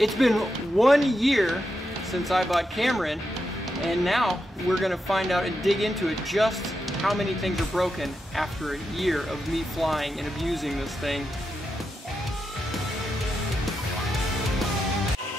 It's been 1 year since I bought Cameron, and now we're gonna find out and dig into it just how many things are broken after a year of me flying and abusing this thing.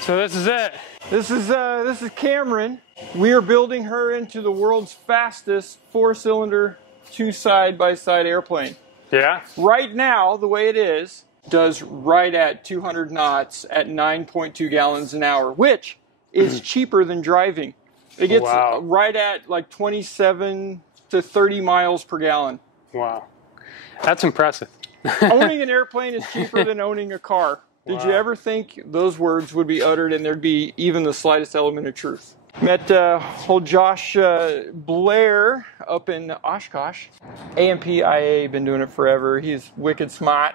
So this is it. This is Cameron. We are building her into the world's fastest 4-cylinder, 2 side-by-side airplane. Yeah? Right now, the way it is, does right at 200 knots at 9.2 gallons an hour, which is cheaper than driving. It gets right at like 27 to 30 miles per gallon. Wow. That's impressive. Owning an airplane is cheaper than owning a car. Did you ever think those words would be uttered and there'd be even the slightest element of truth? Met old Josh Blair up in Oshkosh. AMPIA, been doing it forever. He's wicked smart.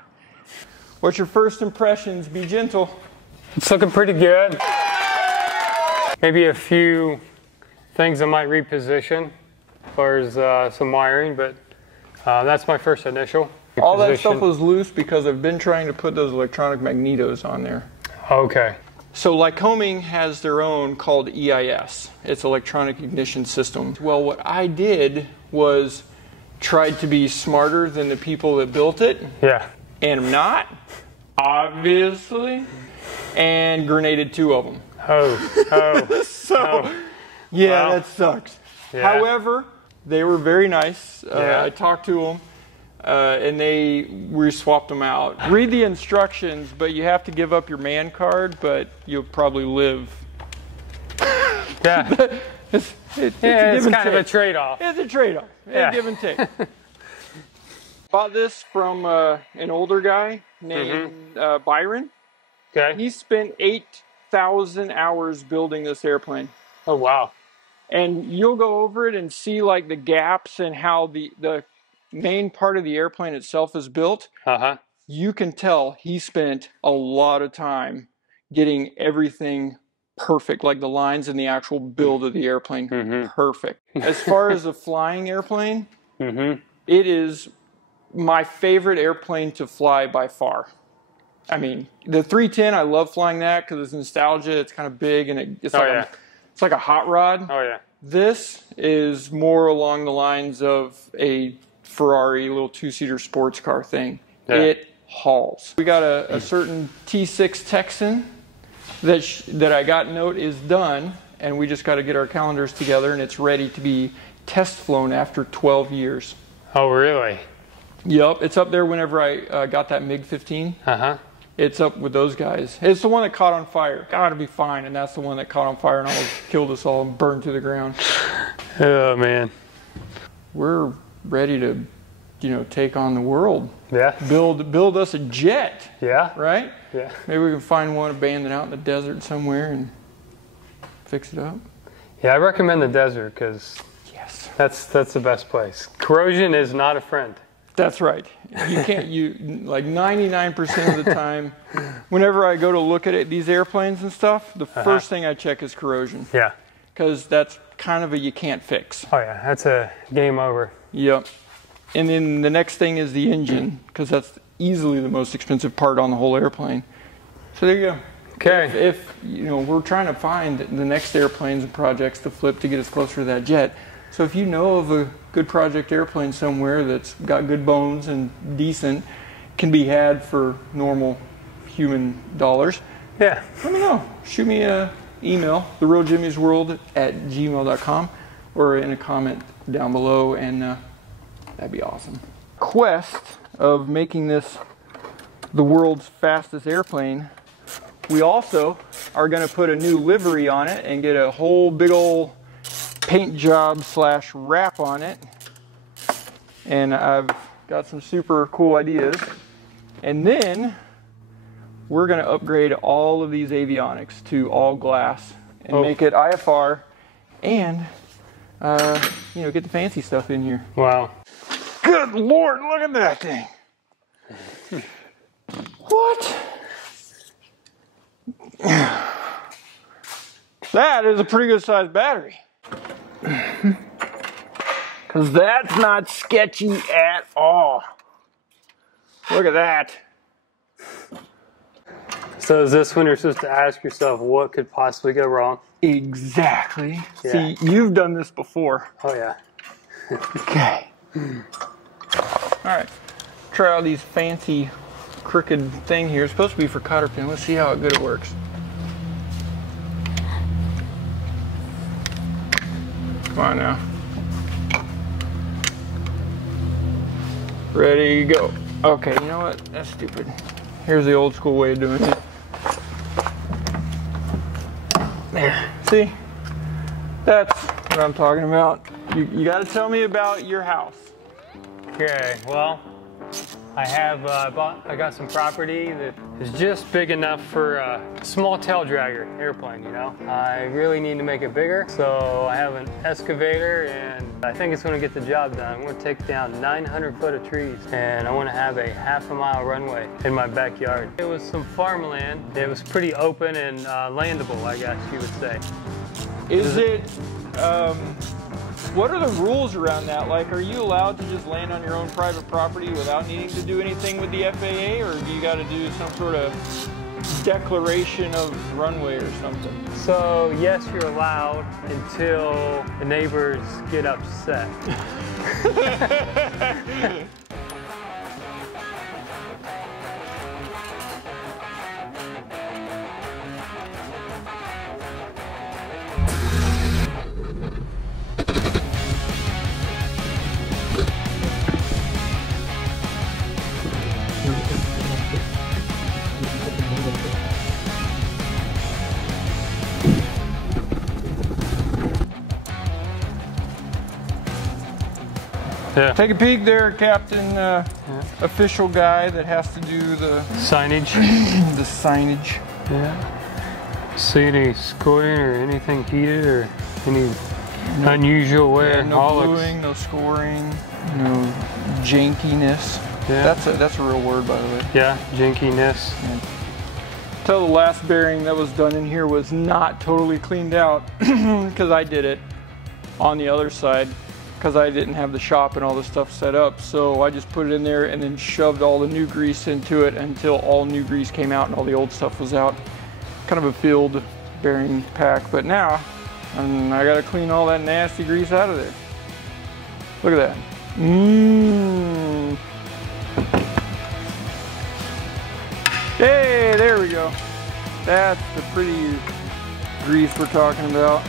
What's your first impressions? Be gentle. It's looking pretty good. Maybe a few things I might reposition as far as some wiring, but that's my first initial. All that stuff was loose because I've been trying to put those electronic magnetos on there. Okay. So Lycoming has their own called EIS. It's Electronic Ignition System. Well, what I did was tried to be smarter than the people that built it. Yeah. And I'm not, obviously. And grenaded 2 of them. Yeah, that sucks. Yeah. However, they were very nice. I talked to them. And we swapped them out. Read the instructions, but you have to give up your man card, but you'll probably live. Yeah. It's kind of a trade-off. It's a trade-off. Yeah. Give and take. Bought this from an older guy named Byron. Okay. He spent 8,000 hours building this airplane. Oh, wow. And you'll go over it and see like the gaps and how the main part of the airplane itself is built. You can tell he spent a lot of time getting everything perfect, like the lines and the actual build of the airplane perfect. As far as a flying airplane, it is my favorite airplane to fly by far. I mean, the 310, I love flying that because it's nostalgia. It's kind of big and it's like a hot rod. Oh yeah. This is more along the lines of a Ferrari little 2-seater sports car thing. Yeah. It hauls. We got a certain T6 Texan that I got note is done, and we just got to get our calendars together, and it's ready to be test flown after 12 years. Oh really? Yep, it's up there whenever I got that MiG-15. It's up with those guys. It's the one that caught on fire. Gotta be fine, and that's the one that caught on fire and almost killed us all and burned to the ground. Oh man. We're ready to, take on the world. Yeah. Build us a jet. Yeah. Right? Yeah. Maybe we can find one abandoned out in the desert somewhere and fix it up. Yeah, I recommend the desert because that's the best place. Corrosion is not a friend. That's right. You can't, like 99% of the time, whenever I go to look at these airplanes and stuff, the first thing I check is corrosion. Yeah. Because that's kind of a you can't fix. Oh yeah, that's a game over. Yep. And then the next thing is the engine, because that's easily the most expensive part on the whole airplane. So there you go. Okay. If we're trying to find the next airplanes and projects to flip to get us closer to that jet. So if you know of a good project airplane somewhere that's got good bones and decent, can be had for normal human dollars, let me know. Shoot me an email, therealjimmysworld@gmail.com, or in a comment down below, and that'd be awesome. Quest of making this the world's fastest airplane, we also are going to put a new livery on it and get a whole big old paint job / wrap on it. And I've got some super cool ideas. And then we're going to upgrade all of these avionics to all glass and make it IFR and get the fancy stuff in here. Wow. Good Lord, look at that thing. What? That is a pretty good sized battery. Because that's not sketchy at all. Look at that. So is this when you're supposed to ask yourself what could possibly go wrong? Exactly. Yeah. See, you've done this before. Oh yeah. Okay. All right. Try out these fancy crooked thing here. It's supposed to be for cotter pin. Let's see how good it works. Come on now. Ready, go. Okay, you know what? That's stupid. Here's the old school way of doing it. There. See? That's what I'm talking about. You got to tell me about your house. Okay, well, I got some property that is just big enough for a small tail dragger airplane, you know. I really need to make it bigger, so I have an excavator and I think it's gonna get the job done. I'm gonna take down 900 foot of trees and I wanna have a half-a-mile runway in my backyard. It was some farmland. It was pretty open and landable, I guess you would say. Is it, what are the rules around that? Like, are you allowed to just land on your own private property without needing to do anything with the FAA, or do you got to do some sort of declaration of runway or something? So, yes, you're allowed until the neighbors get upset. Yeah. Take a peek there, Captain Official Guy that has to do the signage. The signage. Yeah. See any scoring or anything heated or any unusual wear? Yeah, no gluing, no scoring, no jankiness. Yeah. That's a real word, by the way. Yeah, jankiness. Yeah. Tell the last bearing that was done in here was not totally cleaned out because I did it on the other side because I didn't have the shop and all the stuff set up. So I just put it in there and then shoved all the new grease into it until all new grease came out and all the old stuff was out. Kind of a filled bearing pack, but now I gotta clean all that nasty grease out of there. Look at that. Hey, there we go. That's the pretty grease we're talking about.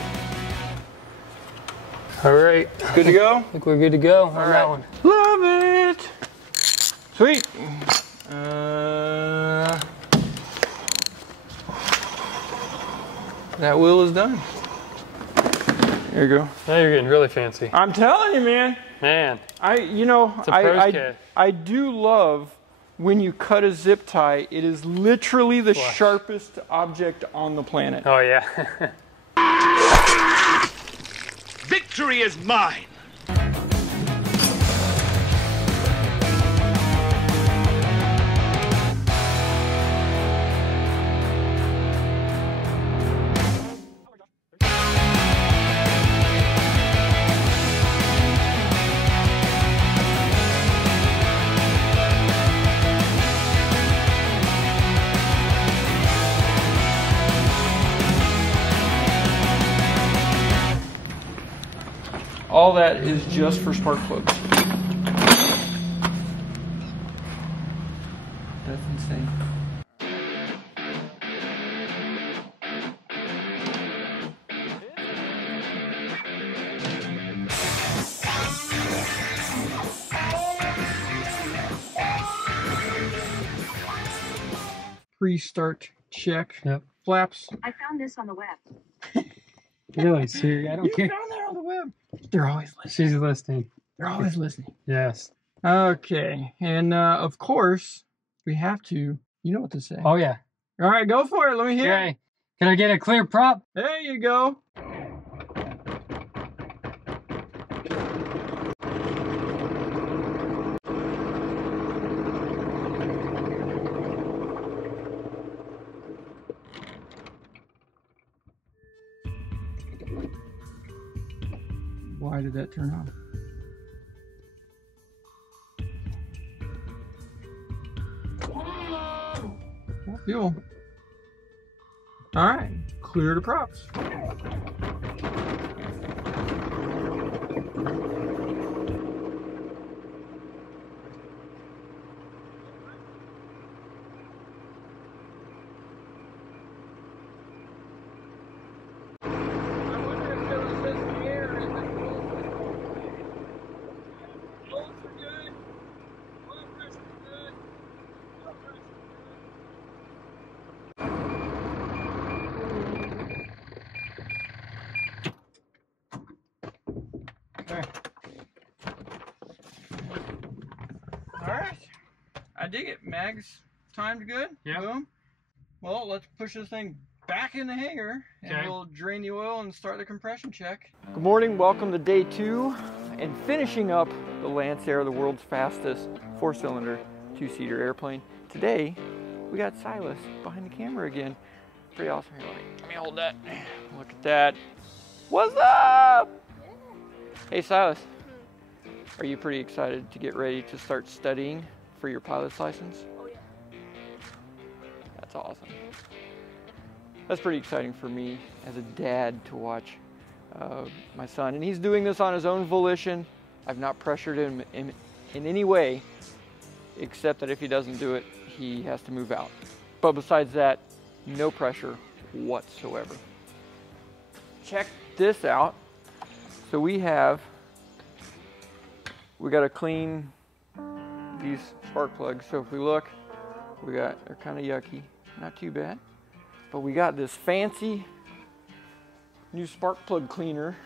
All right. Good to go? I think we're good to go on that one. Love it. Sweet. That wheel is done. There you go. Now you're getting really fancy. I'm telling you, man. Man. I do love when you cut a zip tie, it is literally the sharpest object on the planet. Oh, yeah. Victory is mine! All that is just for spark plugs. That's insane. Pre-start check. Yep. Flaps. I found this on the web. Really, Siri? I don't care. You found that on the web. They're always listening. She's listening. They're always listening. Yes. Okay, and of course we have to. You know what to say. Oh yeah. All right, go for it. Let me hear. Okay. Can I get a clear prop? There you go. Why did that turn off? More fuel. All right, clear the props. Okay. All right. I dig it. Mags timed good. Yeah. Boom. Well, let's push this thing back in the hangar and Okay. we'll drain the oil and start the compression check. Good morning. Welcome to day 2 and finishing up the Lancer, the world's fastest 4-cylinder 2-seater airplane. Today, we got Silas behind the camera again. Pretty awesome. Here, let me hold that. Look at that. What's up? Hey Silas, are you pretty excited to get ready to start studying for your pilot's license? Oh yeah. That's awesome. That's pretty exciting for me as a dad to watch my son. And he's doing this on his own volition. I've not pressured him in any way, except that if he doesn't do it, he has to move out. But besides that, no pressure whatsoever. Check this out. So we got to clean these spark plugs. So if we look, they're kind of yucky, not too bad. But we got this fancy new spark plug cleaner.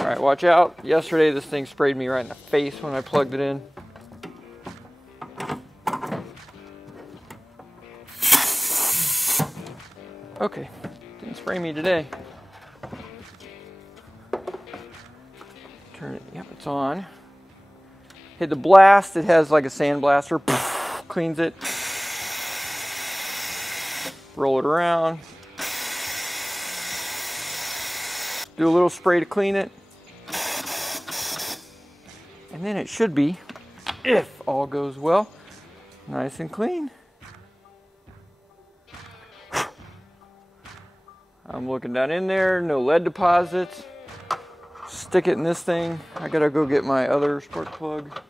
All right, watch out. Yesterday this thing sprayed me right in the face when I plugged it in. Okay, didn't spray me today. Turn it, yep, it's on. Hit the blast, it has like a sandblaster, cleans it. Roll it around. Do a little spray to clean it. And then it should be, if all goes well, nice and clean. I'm looking down in there, no lead deposits. Stick it in this thing. I gotta go get my other spark plug.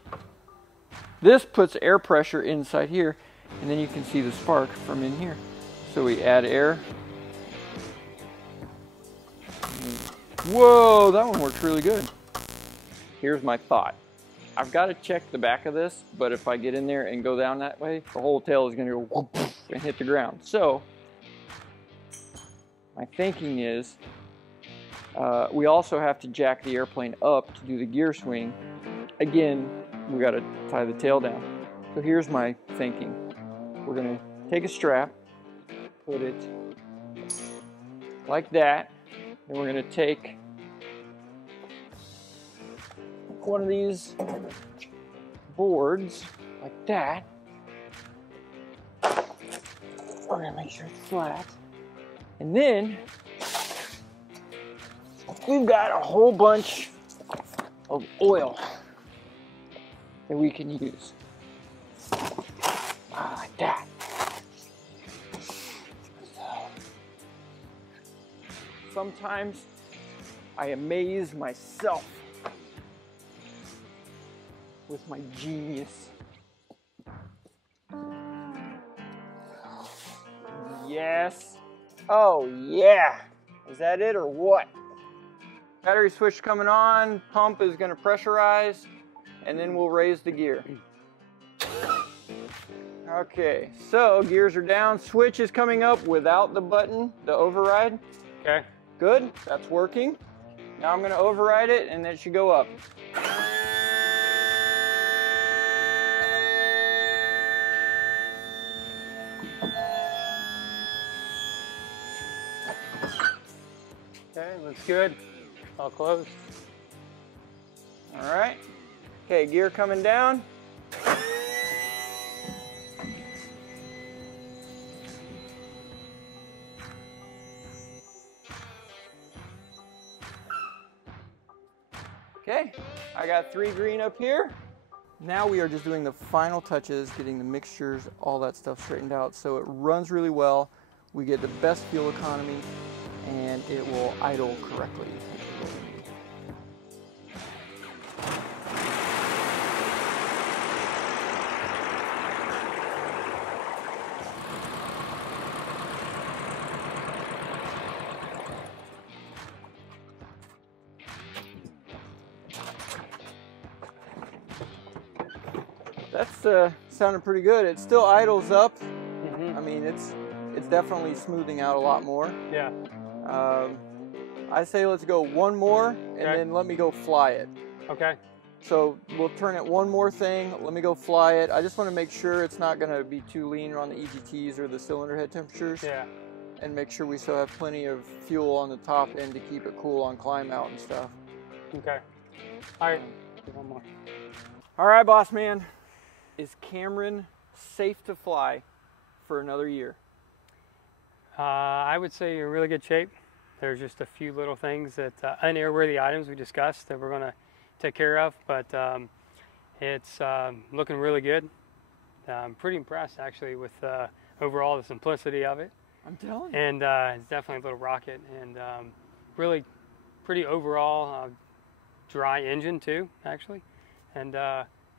This puts air pressure inside here, and then you can see the spark from in here. So we add air. Whoa, that one works really good. Here's my thought. I've got to check the back of this, but if I get in there and go down that way, the whole tail is gonna go whoop and hit the ground. So my thinking is, we also have to jack the airplane up to do the gear swing. Again, we got to tie the tail down. So here's my thinking. We're going to take a strap, put it like that, and we're going to take one of these boards like that. We're going to make sure it's flat. And then we've got a whole bunch of oil that we can use. Like that. Sometimes I amaze myself with my genius. Yes. Oh yeah. Is that it or what? Battery switch coming on, pump is going to pressurize, and then we'll raise the gear. Okay, so gears are down, switch is coming up without the button, the override. Okay. Good, that's working. Now I'm going to override it and it should go up. Okay, looks good. All closed. All right. Okay, gear coming down. Okay, I got 3 green up here. Now we are just doing the final touches, getting the mixtures, all that stuff straightened out so it runs really well. we get the best fuel economy, and it will idle correctly. That's sounding pretty good. It still idles up. I mean, it's definitely smoothing out a lot more. Yeah. I say let's go one more, and then let me go fly it. Okay. So we'll turn it one more thing. Let me go fly it. I just want to make sure it's not going to be too lean on the EGTs or the cylinder head temperatures. Yeah. And make sure we still have plenty of fuel on the top end to keep it cool on climb out and stuff. Okay. All right. One more. All right, boss man. Is Cameron safe to fly for another year? I would say you're in really good shape. There's just a few little things that unairworthy items we discussed that we're going to take care of, but it's looking really good. I'm pretty impressed actually with overall the simplicity of it. I'm telling you. And it's definitely a little rocket, and really pretty overall dry engine too, actually. And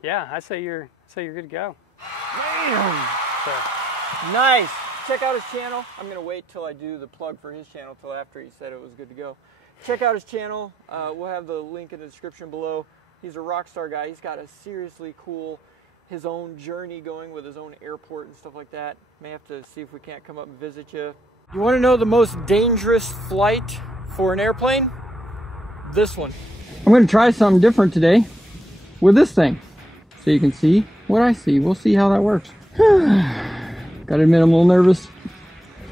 yeah, I say you're good to go. Bam! So, nice. Check out his channel. I'm going to wait till I do the plug for his channel till after he said it was good to go. Check out his channel. We'll have the link in the description below. He's a rock star guy. He's got a seriously cool, his own journey going with his own airport and stuff like that. May have to see if we can't come up and visit you. You want to know the most dangerous flight for an airplane? This one. I'm going to try something different today with this thing, so you can see what I see. We'll see how that works. Gotta admit, I'm a little nervous.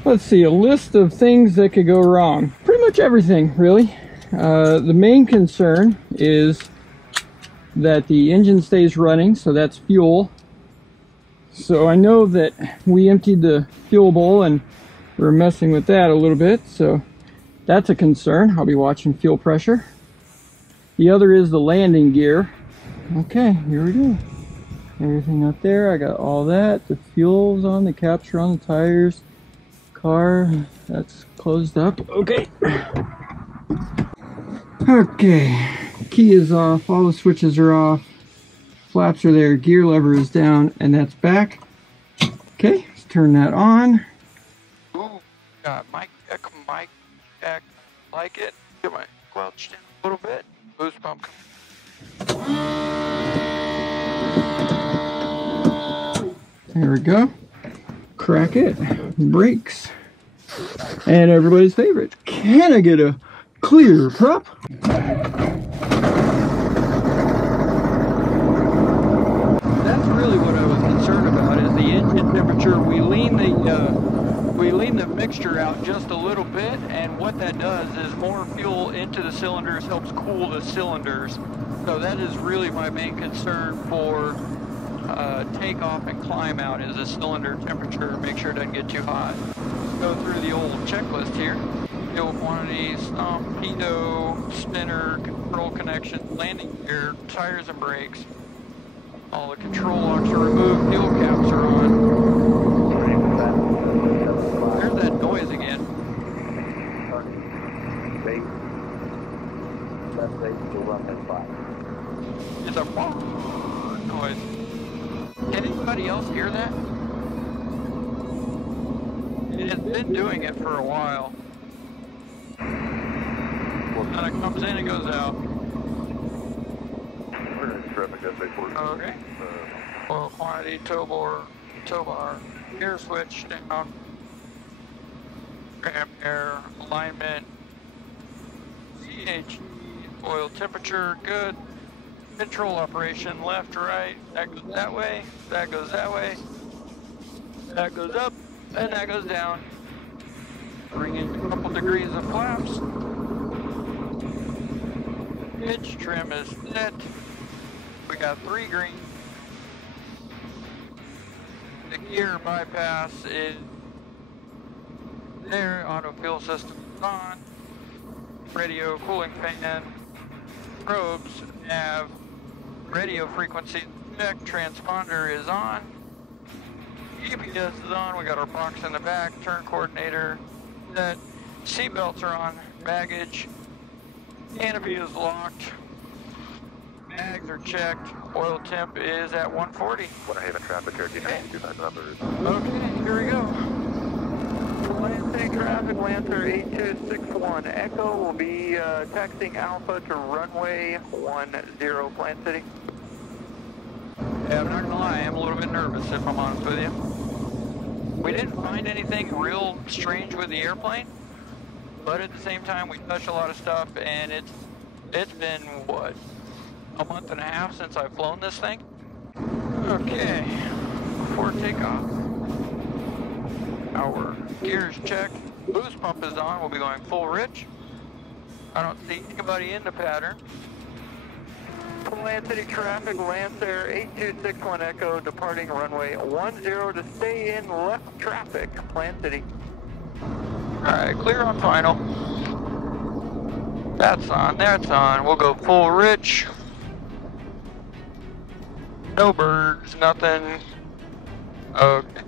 Let's see, a list of things that could go wrong. Pretty much everything, really. The main concern is that the engine stays running, so that's fuel. So I know that we emptied the fuel bowl and we're messing with that a little bit, so that's a concern. I'll be watching fuel pressure. The other is the landing gear. Okay, here we go. Everything up there, I got all that. The fuel's on, the caps are on the tires. Car, that's closed up. Okay. Okay, key is off, all the switches are off. Flaps are there, gear lever is down, and that's back. Okay, let's turn that on. Ooh, got mic check, like it. Get my squelched in a little bit. Boost pump. There we go. Crack it. Brakes. And everybody's favorite. Can I get a clear prop? That's really what I was concerned about, is the engine temperature. We lean the mixture out just a little bit, and what that does is more fuel into the cylinders helps cool the cylinders. So that is really my main concern for takeoff and climb out, is the cylinder temperature. Make sure it doesn't get too hot. Let's go through the old checklist here. Fuel quantity, stomp, pitot, spinner, control connection, landing gear, tires and brakes. All the control locks are removed, fuel caps are on. There's that noise again. It's a noise. Can anybody else hear that? It has been doing it for a while. And it comes in and goes out. Okay. Oil quantity, tow bar, gear switch down, ram air, alignment, CHE, oil temperature, good. Control operation, left, right, that goes that way, that goes that way, that goes up, and that goes down. Bring in a couple degrees of flaps. Pitch trim is set. We got 3 green. The gear bypass is there. Auto fuel system is on. Radio cooling fan. Probes, nav. Radio frequency check. Transponder is on. GPS is on, we got our box in the back, turn coordinator, set, seat belts are on, baggage, canopy is locked, bags are checked, oil temp is at 140. Winter Haven traffic, Cherokee 925 numbers. Okay, here we go. Lansing traffic, Lancer 8261 Echo will be taxiing Alpha to runway 10, Plant City. Yeah, I'm not gonna lie, I am a little bit nervous if I'm honest with you. We didn't find anything real strange with the airplane, but at the same time we touched a lot of stuff, and it's been, what, a month and a half since I've flown this thing? Okay, before takeoff, our gears checked, boost pump is on, we'll be going full rich. I don't see anybody in the pattern. Plant City traffic, Lancer 8261 Echo departing runway 10 to stay in left traffic, Plant City. Alright, clear on final. That's on, that's on. We'll go full rich. No birds, nothing. Okay.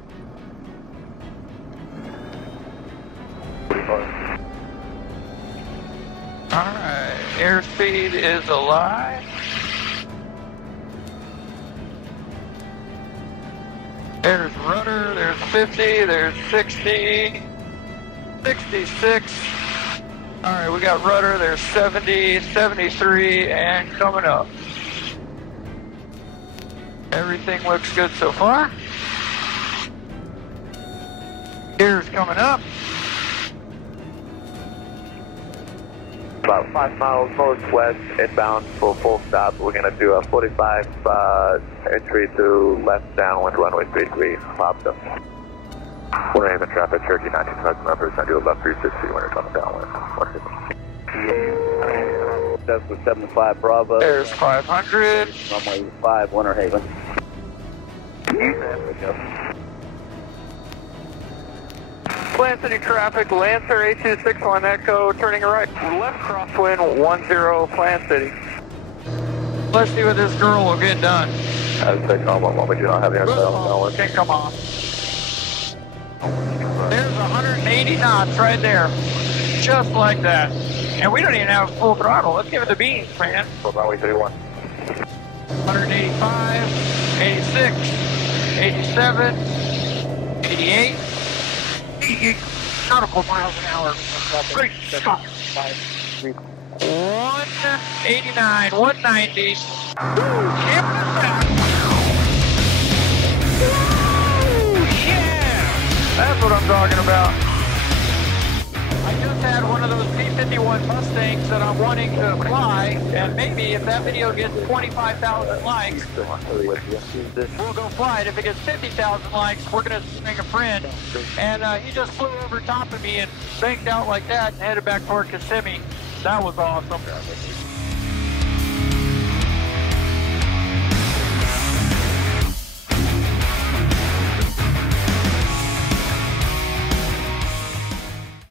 Alright, airspeed is alive. There's rudder, there's 50, there's 60, 66. Alright, we got rudder, there's 70, 73, and coming up. Everything looks good so far. Gears coming up. About 5 miles northwest, inbound for full stop. We're going to do a 45 entry to left downwind runway 33. Pops up. Winter Haven traffic, Cherokee 925 numbers. I do a left 360 when you're coming downwind. That's with 75 Bravo. There's 500. Runway 5, Winter Haven. There we go. Plant City traffic, Lancer 8261 Echo turning right, left crosswind 10, Plant City. Let's see what this girl will get done. I would say call one, but you don't have the Oh, can't come off. There's 180 knots right there. Just like that. And we don't even have full throttle. Let's give it the beans, man. For runway 31. 185, 86, 87, 88, 88 nautical miles an hour. Great Scott. 189, 190. Can't miss that. Woo, yeah! That's what I'm talking about. I just had one of those P-51 Mustangs that I'm wanting to fly, and maybe if that video gets 25,000 likes, we'll go fly it. If it gets 50,000 likes, we're going to bring a friend. And he just flew over top of me and banked out like that and headed back toward Kissimmee. That was awesome.